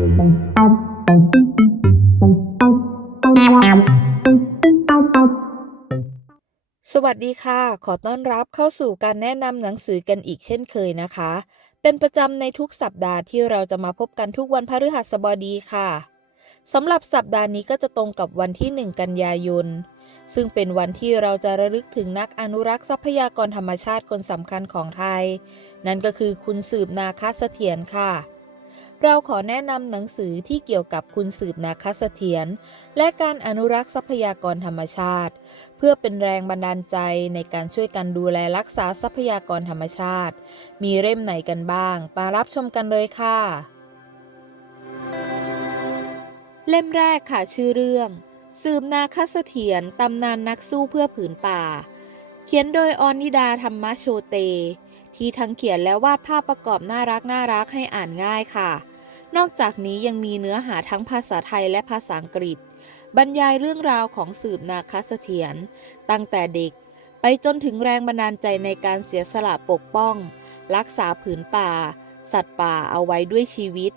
สวัสดีค่ะ ขอต้อนรับเข้าสู่การแนะนำหนังสือกันอีกเช่นเคยนะคะ เป็นประจำในทุกสัปดาห์ที่เราจะมาพบกันทุกวันพฤหัสบดีค่ะสำหรับสัปดาห์นี้ก็จะตรงกับวันที่ 1 กันยายน ซึ่งเป็นวันที่เราจะระลึกถึงนักอนุรักษ์ทรัพยากรธรรมชาติคนสำคัญของไทย นั่นก็คือคุณสืบนาคเสถียรค่ะ เราขอแนะนำหนังสือที่เกี่ยวกับคุณสืบนาคเสถียรและการอนุรักษ์ทรัพยากรธรรมชาติ เพื่อเป็นแรงบันดาลใจในการช่วยกันดูแลรักษาทรัพยากรธรรมชาติ มีเล่มไหนกันบ้างมารับชมกันเลยค่ะ เล่มแรกค่ะชื่อเรื่อง สืบนาคเสถียรตำนานนักสู้เพื่อผืนป่า เขียนโดยออนิดาธรรมโชเต ที่ทั้งเขียนและวาดภาพประกอบน่ารักน่ารักให้อ่านง่ายค่ะ นอกจากนี้ยังมีเนื้อหาทั้งภาษาไทยและภาษาอังกฤษ บรรยายเรื่องราวของสืบนาคเสถียรตั้งแต่เด็ก ไปจนถึงแรงบันดาลใจในการเสียสละปกป้อง รักษาผืนป่า สัตว์ป่าเอาไว้ด้วยชีวิต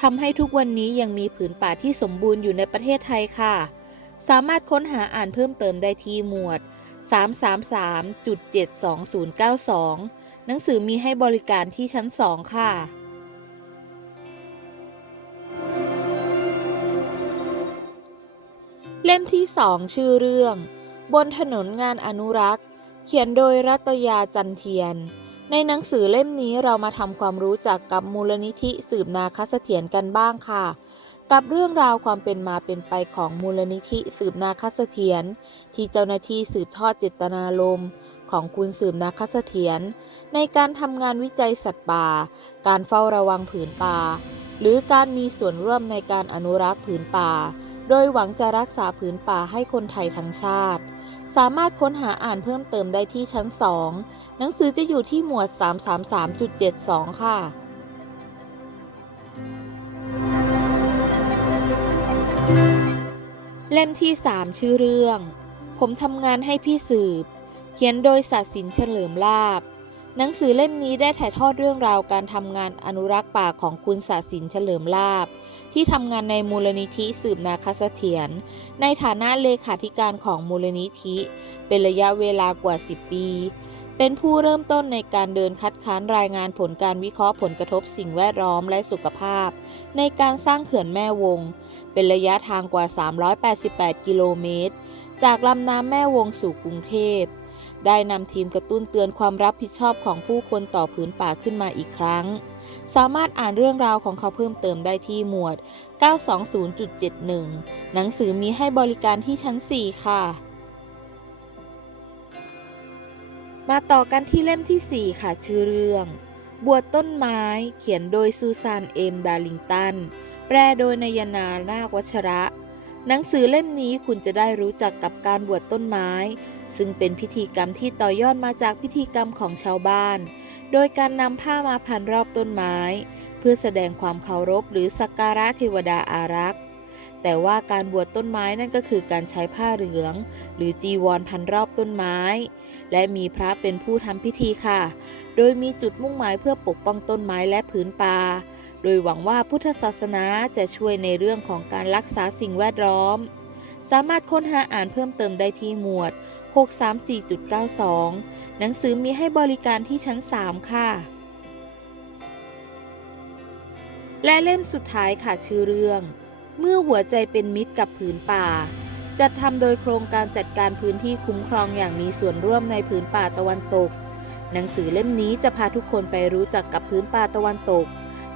ทำให้ทุกวันนี้ยังมีผืนป่าที่สมบูรณ์อยู่ในประเทศไทยค่ะ สามารถค้นหาอ่านเพิ่มเติมได้ที่หมวด 333.72092 หนังสือมีให้บริการที่ชั้น 2 ค่ะ เล่มที่2ชื่อเรื่อง บนถนนงานอนุรักษ์ เขียนโดยรัตยาจันเทียน ในหนังสือเล่มนี้เรามาทำความรู้จักกับมูลนิธิสืบนาคเสถียรกันบ้างค่ะ กับเรื่องราวความเป็นมาเป็นไปของมูลนิธิสืบนาคเสถียรที่เจ้าหน้าที่สืบทอดเจตนารมณ์ของคุณสืบนาคเสถียรในการทำงานวิจัยสัตว์ป่า การเฝ้าระวังผืนป่า หรือการมีส่วนร่วมในการอนุรักษ์ผืนป่า โดยหวังจะรักษาผืนป่าให้คนไทยทั้งชาติ สามารถค้นหาอ่านเพิ่มเติมได้ที่ชั้น 2 หนังสือจะอยู่ที่หมวด 333.72 ค่ะเล่มที่ 3 ชื่อเรื่อง ผมทำงานให้พี่สืบ เขียนโดยศาสินเฉลิมลาบ หนังสือเล่มนี้ได้ถ่ายทอดเรื่องราวการทำงานอนุรักษ์ป่าของคุณศาสินเฉลิมลาบ ที่ทำงานในมูลนิธิสืบนาคเสถียรในฐานะเลขาธิการของมูลนิธิ เป็นระยะเวลากว่า 10 ปี เป็นผู้เริ่มต้นในการเดินคัดค้านรายงานผลการวิเคราะห์ผลกระทบสิ่งแวดล้อมและสุขภาพ ในการสร้างเขื่อนแม่วง เป็นระยะทางกว่า 388 กิโลเมตร จากลำน้ำแม่วงสู่กรุงเทพ ได้นำทีมกระตุ้นเตือนความรับผิดชอบของผู้คนต่อผืนป่าขึ้นมาอีกครั้ง สามารถอ่านเรื่องราวของเขาเพิ่มเติมได้ที่หมวด 920.71 หนังสือมีให้บริการที่ชั้น 4 ค่ะ มาต่อกันที่เล่มที่ 4 ค่ะชื่อเรื่องบวชต้นไม้เขียนโดยซูซานเอมดาริงตัน แปลโดยนายนานาควัชระ หนังสือเล่มนี้คุณจะได้รู้จักกับการบวชต้นไม้ ซึ่งเป็นพิธีกรรมที่ต่อยอดมาจากพิธีกรรมของชาวบ้าน โดยการนำผ้ามาพันรอบต้นไม้ เพื่อแสดงความเคารพหรือสักการะเทวดาอารักษ์แต่ว่าการบวชต้นไม้นั่นก็คือการใช้ผ้าเหลือง หรือจีวรพันรอบต้นไม้ และมีพระเป็นผู้ทำพิธีค่ะ โดยมีจุดมุ่งหมายเพื่อปกป้องต้นไม้และผืนป่า โดยหวังว่าพุทธศาสนาจะช่วยในเรื่องของการรักษาสิ่งแวดล้อม สามารถค้นหาอ่านเพิ่มเติมได้ที่หมวด 634.92 หนังสือมีให้บริการที่ชั้น 3 ค่ะ และเล่มสุดท้ายค่ะชื่อเรื่อง เมื่อหัวใจเป็นมิตรกับผืนป่า จัดทำโดยโครงการจัดการพื้นที่คุ้มครองอย่างมีส่วนร่วมในผืนป่าตะวันตก หนังสือเล่มนี้จะพาทุกคนไปรู้จักกับพื้นป่าตะวันตก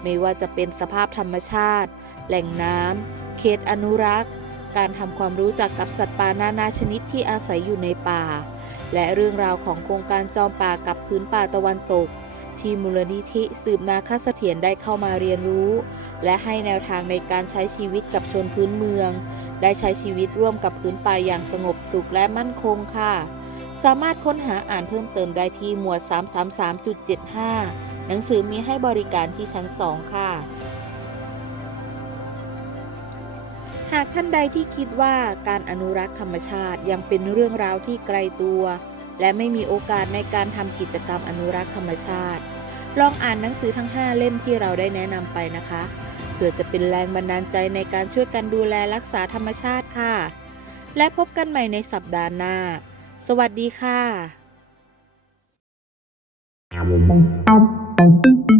ไม่ว่าจะเป็นสภาพธรรมชาติ แหล่งน้ำเขตอนุรักษ์ การทำความรู้จักกับสัตว์ป่านานาชนิดที่อาศัยอยู่ในป่า และเรื่องราวของโครงการจอมป่ากับพื้นป่าตะวันตก ที่มูลนิธิสืบนาคเสถียรได้เข้ามาเรียนรู้ และให้แนวทางในการใช้ชีวิตกับชนพื้นเมือง ได้ใช้ชีวิตร่วมกับพื้นป่าอย่างสงบสุขและมั่นคงค่ะ สามารถค้นหาอ่านเพิ่มเติมได้ที่หมวด 333.75 หนังสือมีให้บริการที่ชั้น 2 ค่ะ หากท่านใดที่คิดว่าการอนุรักษ์ธรรมชาติยังเป็นเรื่องราวที่ไกลตัว และไม่มีโอกาสในการทำกิจกรรมอนุรักษ์ธรรมชาติ ลองอ่านหนังสือทั้ง 5 เล่มที่เราได้แนะนำไปนะคะเพื่อจะเป็นแรงบันดาลใจในการช่วยกันดูแลรักษาธรรมชาติค่ะ และพบกันใหม่ในสัปดาห์หน้า สวัสดีค่ะ Thank you.